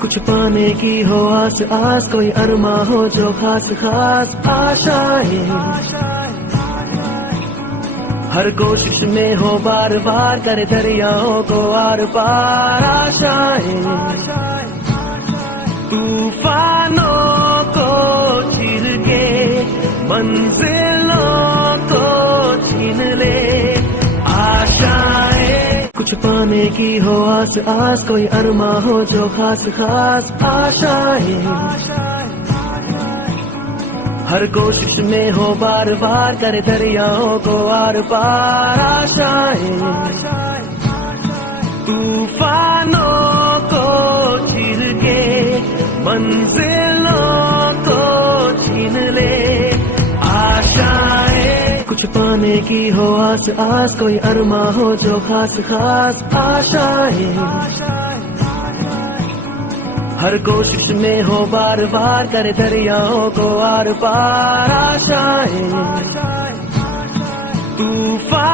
कुछ पाने की हो आस आस, कोई अरमा हो जो खास खास आशाएं, हर कोशिश में हो बार बार, करे दरियाओं को आर पार आशाएं, तूफानों को चीर के मंजिलों को छीन ले आशाएं। कुछ पाने की हो आस आस, कोई अरमा हो जो खास खास आशाएं, हर कोशिश में हो बार बार, करे दरियाओं को आर पार आशाएं, तूफानों को चीर के मंजिलों को छीन ले आशाएं। कुछ पाने की हो आस आस, कोई अरमा हो जो खास खास आशाएं, हर कोशिश में हो बार बार, करे दरियाओं को आर पार आशाएं।